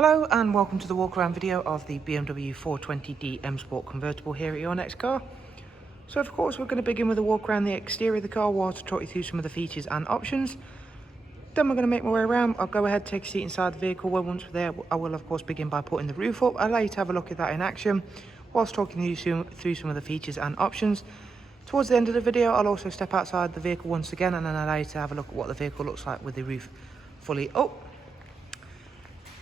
Hello and welcome to the walk around video of the BMW 420D MSPORT Convertible here at Your Next Car. So of course we're going to begin with a walk around the exterior of the car whilst I talk you through some of the features and options. Then we're going to make my way around. I'll go ahead, take a seat inside the vehicle. Once we're there, I will of course begin by putting the roof up. I'll allow you to have a look at that in action whilst talking you through some of the features and options. Towards the end of the video, I'll also step outside the vehicle once again and then allow you to have a look at what the vehicle looks like with the roof fully up.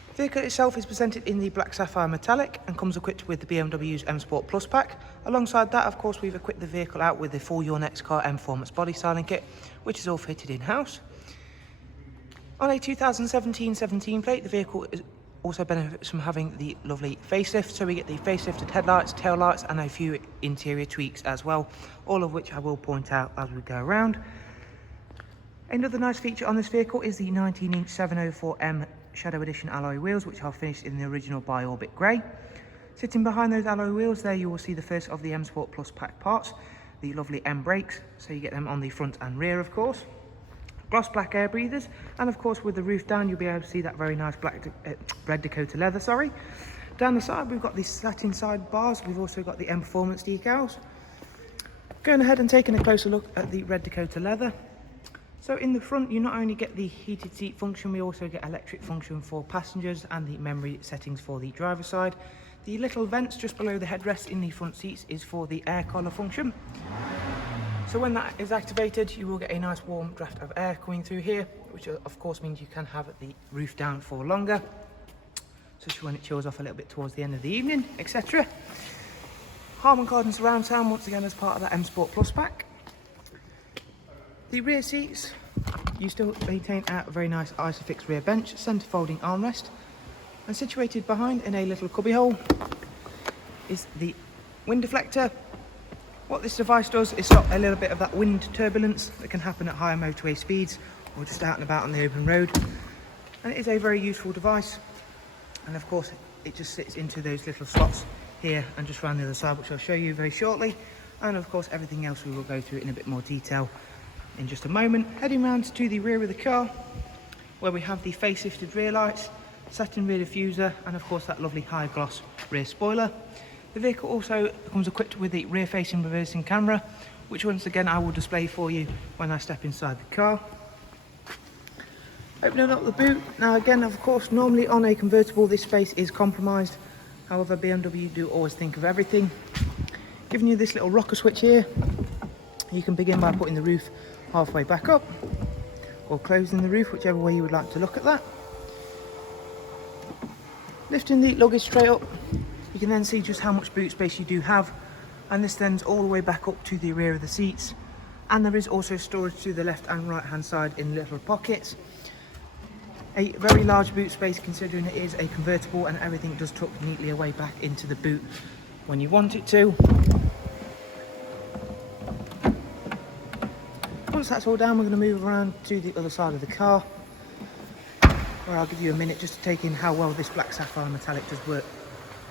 The vehicle itself is presented in the black sapphire metallic and comes equipped with the BMW's MSPORT Plus pack. Alongside that, of course, we've equipped the vehicle out with the full Your Next Car Mperformance body styling kit, which is all fitted in-house. On a 2017 plate, the vehicle also benefits from having the lovely facelift, so we get the facelifted headlights, tail lights and a few interior tweaks as well, all of which I will point out as we go around. Another nice feature on this vehicle is the 19-inch 704M Shadow Edition alloy wheels, which are finished in the original Bi-Orbit grey. Sitting behind those alloy wheels there, you will see the first of the MSPORT Plus pack parts, the lovely M brakes, so you get them on the front and rear of course. Gloss black air breathers, and of course with the roof down you'll be able to see that very nice red Dakota leather. Down the side we've got the satin side bars, we've also got the Mperformance decals. Going ahead and taking a closer look at the red Dakota leather. So in the front you not only get the heated seat function, we also get electric function for passengers and the memory settings for the driver's side. The little vents just below the headrest in the front seats is for the air collar function. So when that is activated you will get a nice warm draft of air coming through here, which of course means you can have the roof down for longer, such when it chills off a little bit towards the end of the evening, etc. Harman Kardon surround sound once again as part of that MSPORT Plus pack. The rear seats, you still maintain a very nice Isofix rear bench, centre folding armrest, and situated behind in a little cubby hole is the wind deflector. What this device does is stop a little bit of that wind turbulence that can happen at higher motorway speeds or just out and about on the open road, and it is a very useful device. And of course it just sits into those little slots here and just around the other side, which I'll show you very shortly. And of course everything else we will go through in a bit more detail in just a moment. Heading round to the rear of the car where we have the facelifted rear lights, satin rear diffuser and of course that lovely high gloss rear spoiler. The vehicle also comes equipped with the rear facing reversing camera, which once again I will display for you when I step inside the car. Opening up the boot, now again of course normally on a convertible this space is compromised, however BMW do always think of everything. Giving you this little rocker switch here, you can begin by putting the roof halfway back up or closing the roof, whichever way you would like to look at that. Lifting the luggage tray up, you can then see just how much boot space you do have, and this then all the way back up to the rear of the seats, and there is also storage to the left and right hand side in little pockets. A very large boot space considering it is a convertible, and everything does tuck neatly away back into the boot when you want it to. Once that's all down, we're going to move around to the other side of the car, where I'll give you a minute just to take in how well this black sapphire metallic does work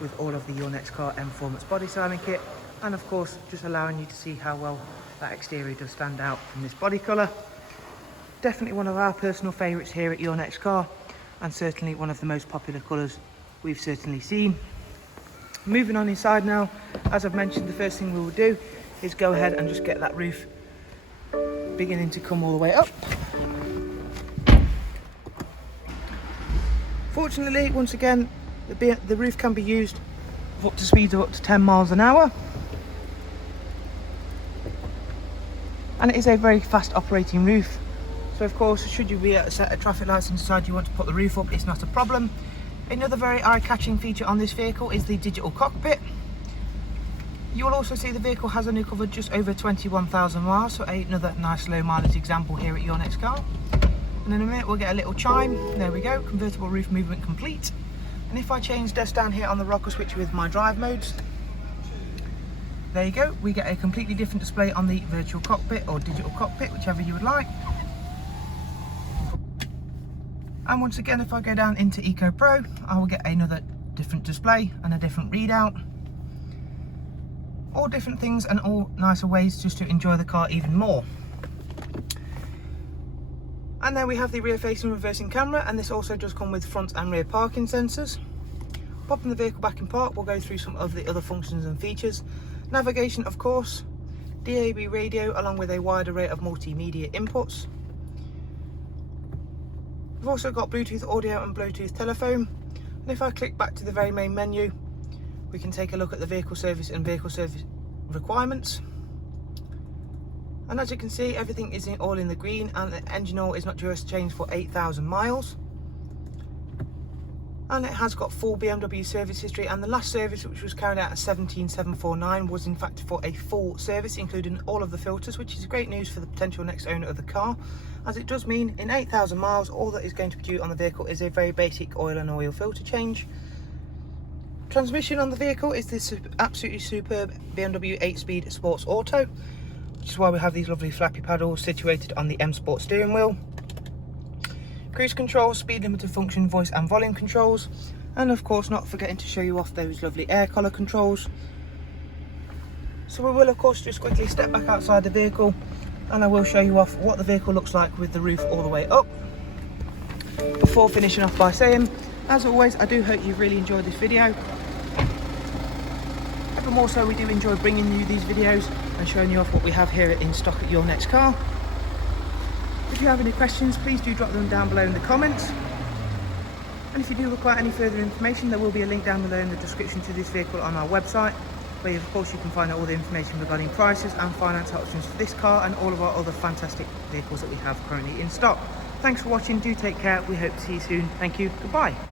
with all of the Your Next Car Mperformance body styling kit, and of course just allowing you to see how well that exterior does stand out from this body colour. Definitely one of our personal favourites here at Your Next Car, and certainly one of the most popular colours we've certainly seen. Moving on inside now, as I've mentioned, the first thing we will do is go ahead and just get that roof beginning to come all the way up. Fortunately, once again, the roof can be used up to speeds of up to 10 miles an hour, and it is a very fast operating roof. So of course, should you be at a set of traffic lights and decide you want to put the roof up, it's not a problem. Another very eye-catching feature on this vehicle is the digital cockpit. You will also see the vehicle has only covered just over 21,000 miles, so another nice low mileage example here at Your Next Car. And in a minute we'll get a little chime. There we go, convertible roof movement complete. And if I change this down here on the rocker switch with my drive modes, there you go, we get a completely different display on the virtual cockpit or digital cockpit, whichever you would like. And once again, if I go down into Eco Pro, I will get another different display and a different readout. All different things and all nicer ways just to enjoy the car even more. And then we have the rear facing reversing camera, and this also does come with front and rear parking sensors. Popping the vehicle back in park, we'll go through some of the other functions and features. Navigation, of course, DAB radio along with a wide array of multimedia inputs. We've also got Bluetooth audio and Bluetooth telephone. And if I click back to the very main menu, we can take a look at the vehicle service and vehicle service requirements. And as you can see, everything is all in the green, and the engine oil is not due to change for 8,000 miles. And it has got full BMW service history, and the last service, which was carried out at 17,749, was in fact for a full service, including all of the filters, which is great news for the potential next owner of the car, as it does mean in 8,000 miles, all that is going to be due on the vehicle is a very basic oil and oil filter change. Transmission on the vehicle is this absolutely superb BMW 8-speed Sports Auto, which is why we have these lovely flappy paddles situated on the M Sport steering wheel. Cruise control, speed limiter function, voice and volume controls, and of course not forgetting to show you off those lovely air collar controls. So we will of course just quickly step back outside the vehicle, and I will show you off what the vehicle looks like with the roof all the way up, before finishing off by saying, as always, I do hope you've really enjoyed this video. But more so, we do enjoy bringing you these videos and showing you off what we have here in stock at your next car. If you have any questions, please do drop them down below in the comments. And if you do require any further information, there will be a link down below in the description to this vehicle on our website, where of course you can find out all the information regarding prices and finance options for this car and all of our other fantastic vehicles that we have currently in stock. Thanks for watching, do take care, we hope to see you soon. Thank you, goodbye.